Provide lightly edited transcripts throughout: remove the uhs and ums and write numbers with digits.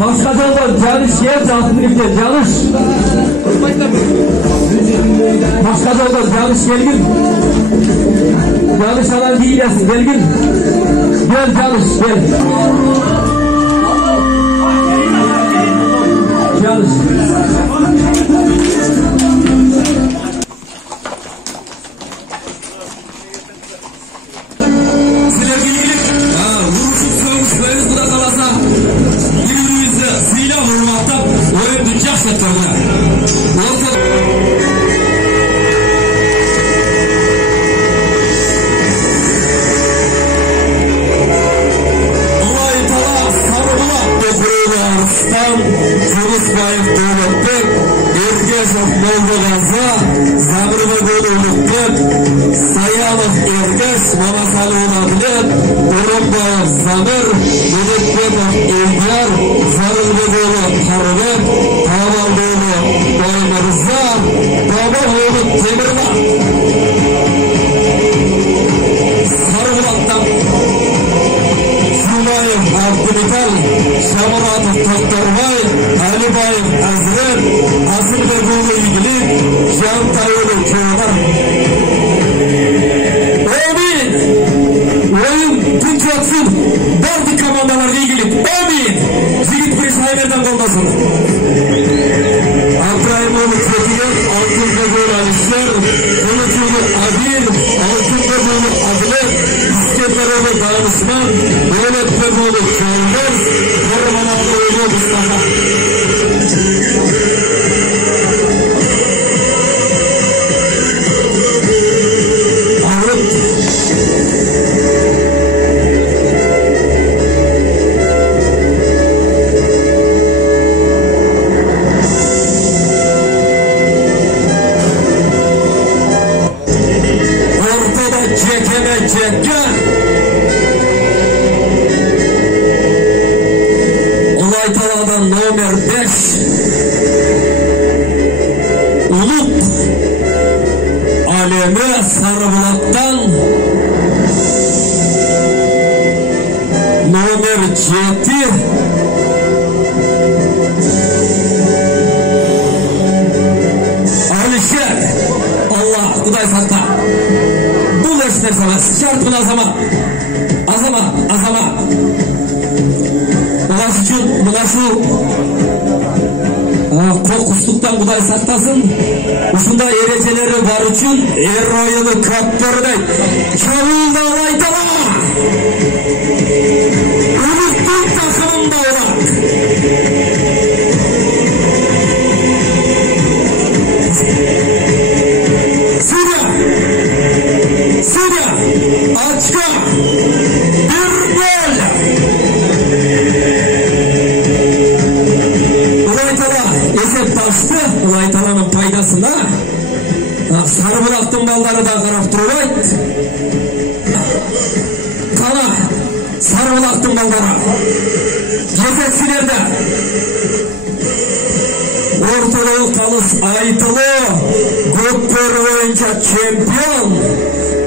Başka yoldan yanlış yer altında yanlış. Başka yoldan yanlış gelgin. Yanlış alan değil yasin gelgin. Gel yanlış gel. Yanlış. Ылай-Талаадан номер 5 Улук Алемі Сары-Булактан номер 7 Алишер Алла Құдай сақта. Бұл нәрселер емес. Шартын азамат. Мұнашу қоқыстықтан Құдай сақтасын. Ұшында ережелері бар үшін районы каптырдай. Чабылды Ылай-Талаа. Улуктың тақымында олар. Судья, очко, бір гол. Ылай-Талаа есепті ашты. Ылай-Талааның пайдасына Сары-Булактың балдары да қарап тұрбайды. Қана Сары-Булактың балдары жетекшілерді орталық қалыс айтылы Көк Бөрү бойынша чемпион,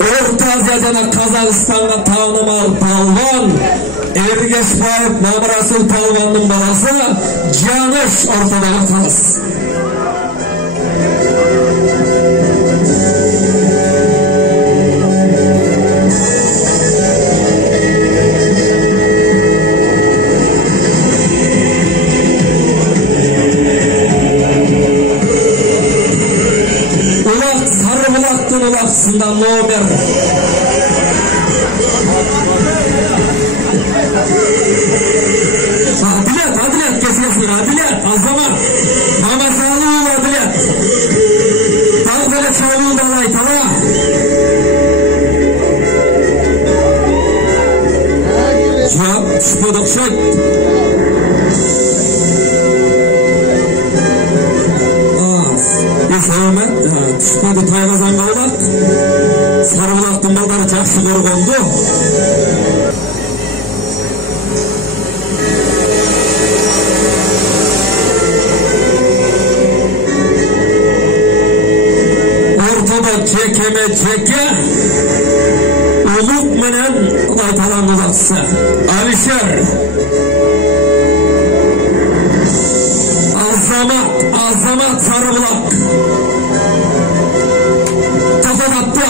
Орта Азия жана Казакстанга таанымал палван Эргешбаев Мамырасыл палвандын баласы Жаңыш ортодогу қалыс. Сары-Булактын улаксында номер Адилет кесесин Адилет азамат Мамасалуу Адилет Талгеле чабылды Ылай-Талаа. Жок түшпөдү окшойт. Түшпөдү тайгазанга болот. Сары-Булактын балдары жакшы коргонду. Ортодо Çeke Uluk menen Ылай-Талаанын узакчысы Алишер Азамат Сары-Булак тоқтатты.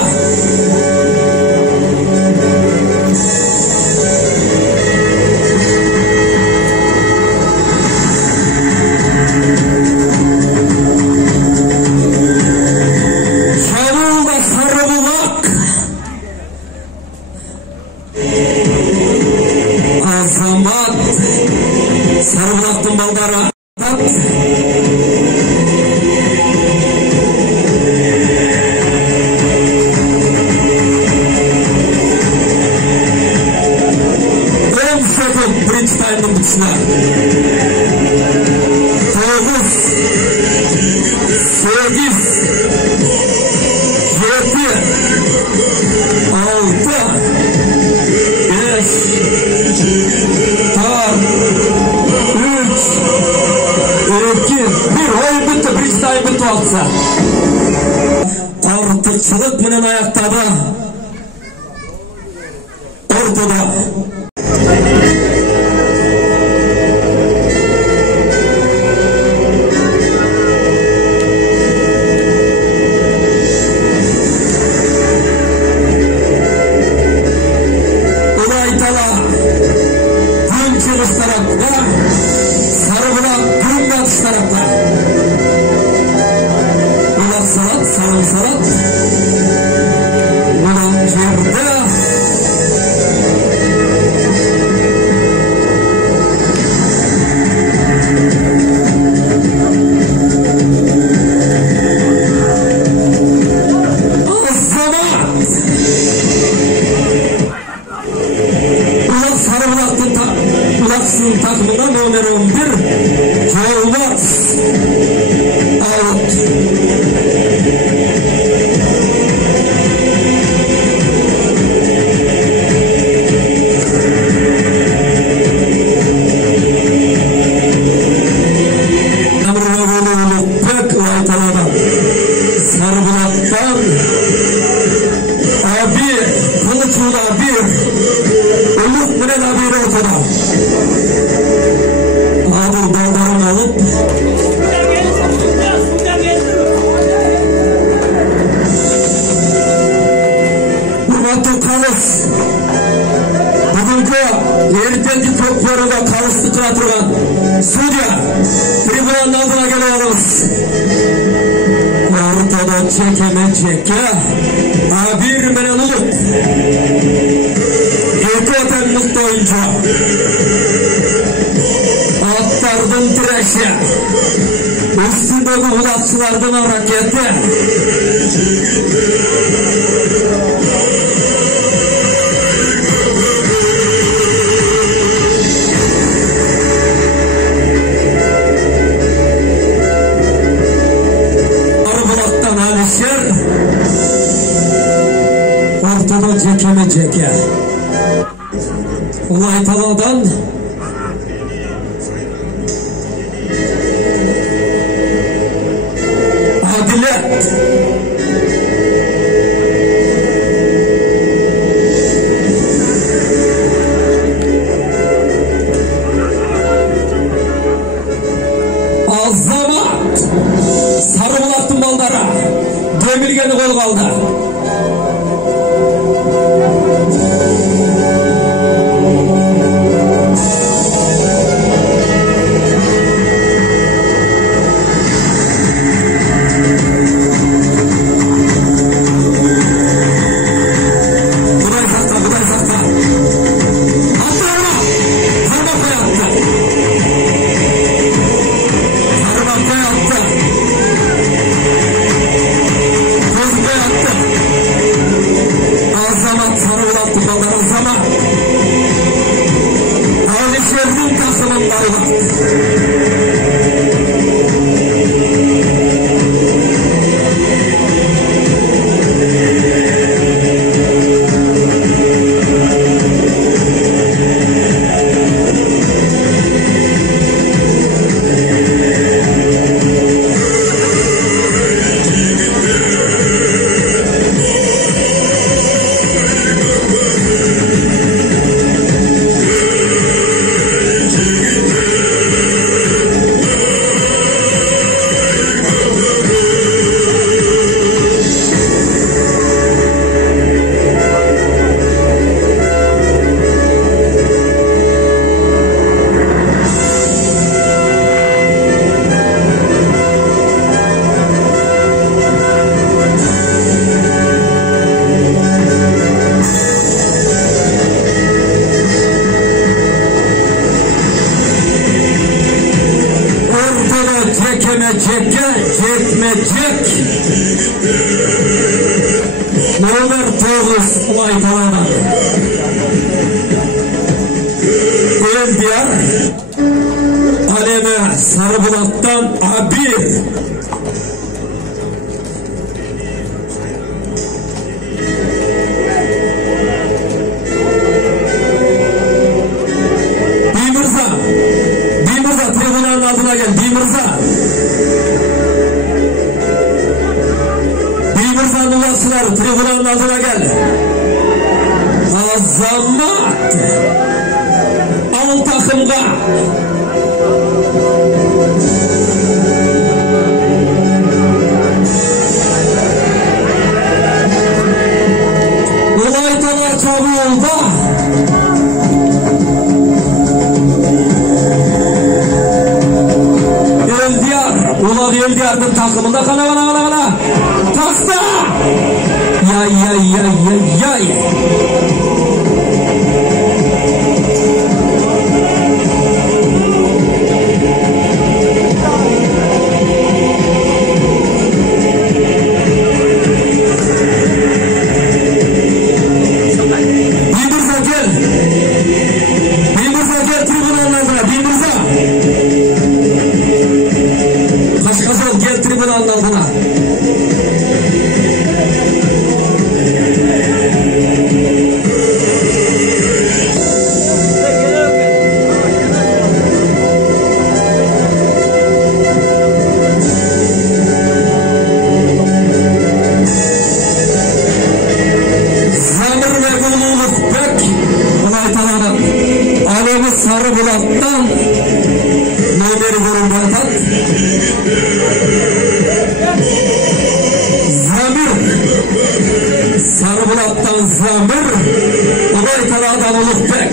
Сар-Булактын балдары birinci tayının bitişine 9 8 7 6 5 4 3 2 1 oyun bitti. Birinci tayın bitti olsa. Korkutçılık menen ayaktada ortada. Ылай-Талаа күнчүгүс тарапта, Сары-Булак күнбатыш тарапта. Булак салат, салым салат. Булак жерде Sar-Bulak'ın takımında numara 11 Yolmaz out. Ilay-Talaadan Sar-Bulak'tan abi Kılıçlı'da bir Uluk menen abiri ortada. Adır baldarını alıp Hurmatlı kalыс Bugünkü ertenki Көк Бөрүдө kalısты kıla turgan Судья трибунанын алдына келип алыңыз. Ortada çeke abir menen Uluk Eki öten mıқты oyuncu Attardın tireşi Üstündeki hudatçılardın hareketi Sar-Bulak'tan Alişer ortada ceke Ылай-Талаадан Adilet Azamat Sары-Булактын балдары Демилгени колго алды. Ылай-Талаадан Элдияр, ал эми Сары-Булактан Абир. Бимырза трибунанын алдына кел, Бимырза. Бимырзанын улакчылары трибунанын алдына кел. Азамат ал такымга. Ылай-Талаа чабуулда. Улак Элдиярдын такымында кана такта. Яй. Бимырза кел трибунанын алдына, Бимырза. Кашкажол кел трибунанын алдына. Сары-Булактан номери көрүнүп атат. Замир. Сары-Булактан Замир, Ылай-Талаадан Улукбек.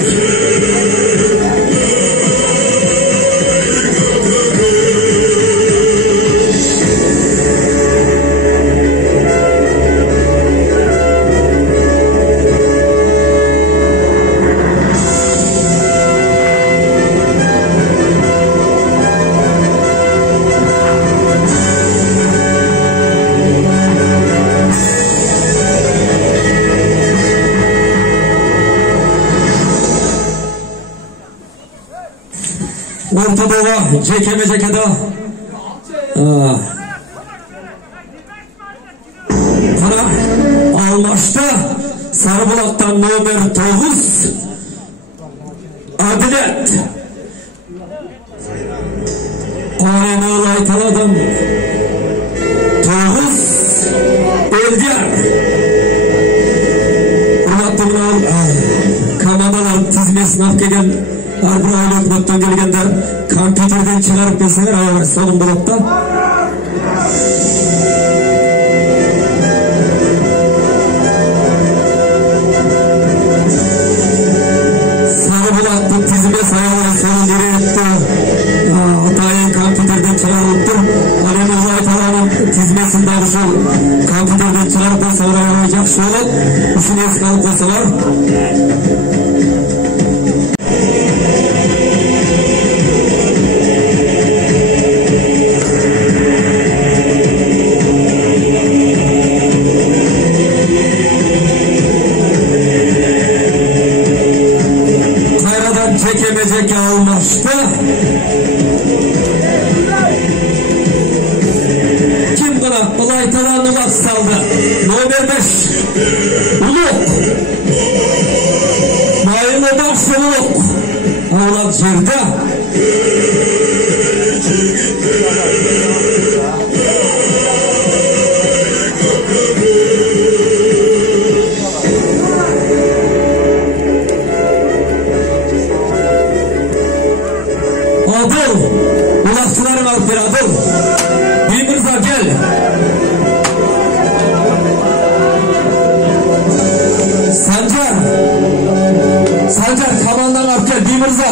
Ортодогу жекеме-жекеде кара алмашта Сары-Булактан номер 9 Адилет. Айна Ылай-Талаадан 9 Элдияр. Урматтуу командалар тизмесин алып келген ар бир айлык өкмөттөн келгендер компьютерден чыгарып келсеңер аябай сонун болот да. Сары-Булактын тизмеси аябай сонун иретти. Атайын компьютерден чыгарылыптыр. Ал эми Ылай-Талаанын тизмесин дагы ушул компьютерден чыгарып койсоңор аябай жакшы болот. Ушуну эске алып койсоңор. Жеке алмашты. Ким кына Ылай-Талааны улак салды. Номер 5 Улук. Майыны башы Улук. Аулак жерде. Улакчыларың алып бер, Адыл. Бимырза кел. Санжар команданы алып кел, Бимырза.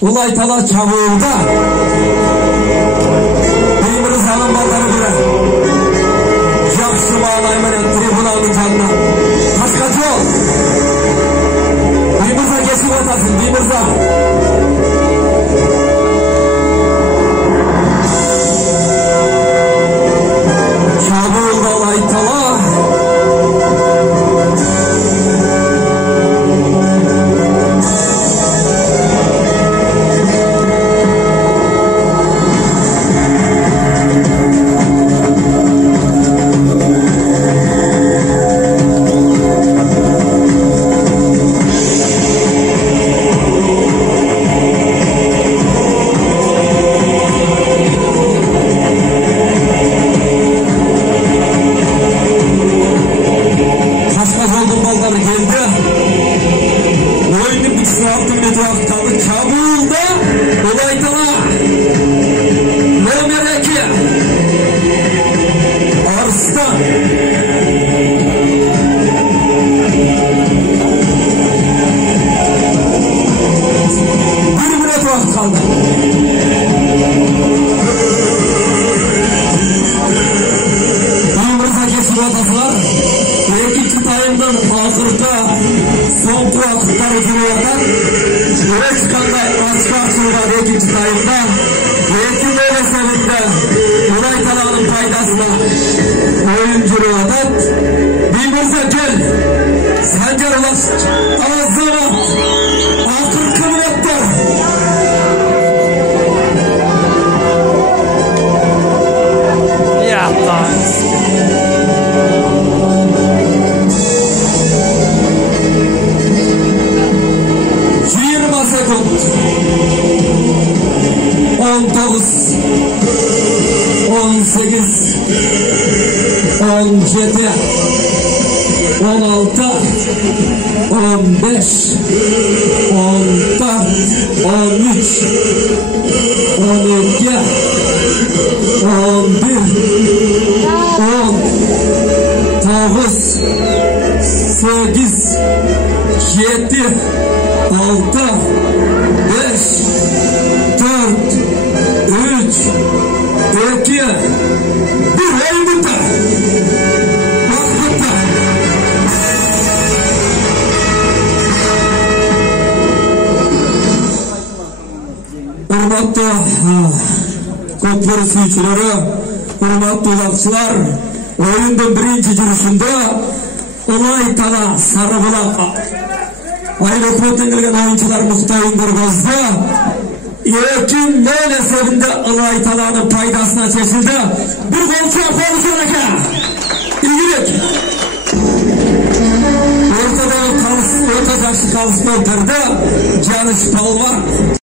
Ылай-Талаа чабуылда Мырзанын балдары бирә. Жақсы маңай менен трибунаның жанына. Ташка жол. Мырза кесіп атасың, Мырза. Чабуылда Ылай-Талаа. Ылай-Талаанын пайдасына ойын жүріп атат. Мырза кел. Санжарлаш азамат. Акыркы минуттар. Секунд. 19, 18, 17, 16, 15, 14, 13, 12, 11, 10, 8, 7, 6, 5, 4, 3, 2, 1. Oyun bitti. Vakit bitti. Hurmatlı Көк Бөрү suyucuları, hurmatlı uzakçılar, oyunun birinci жүрүшүндө Ылай-Талаа Сары-Булак аэропортун келген oyuncular Муктайын Көргөздө 2-0 есебинде Ылай-Талаанын пайдасына чечилди. Bir gol çarpalısın aka. İlgilik. Ortada jakşı kalısını ötürdü. Canış Palvar.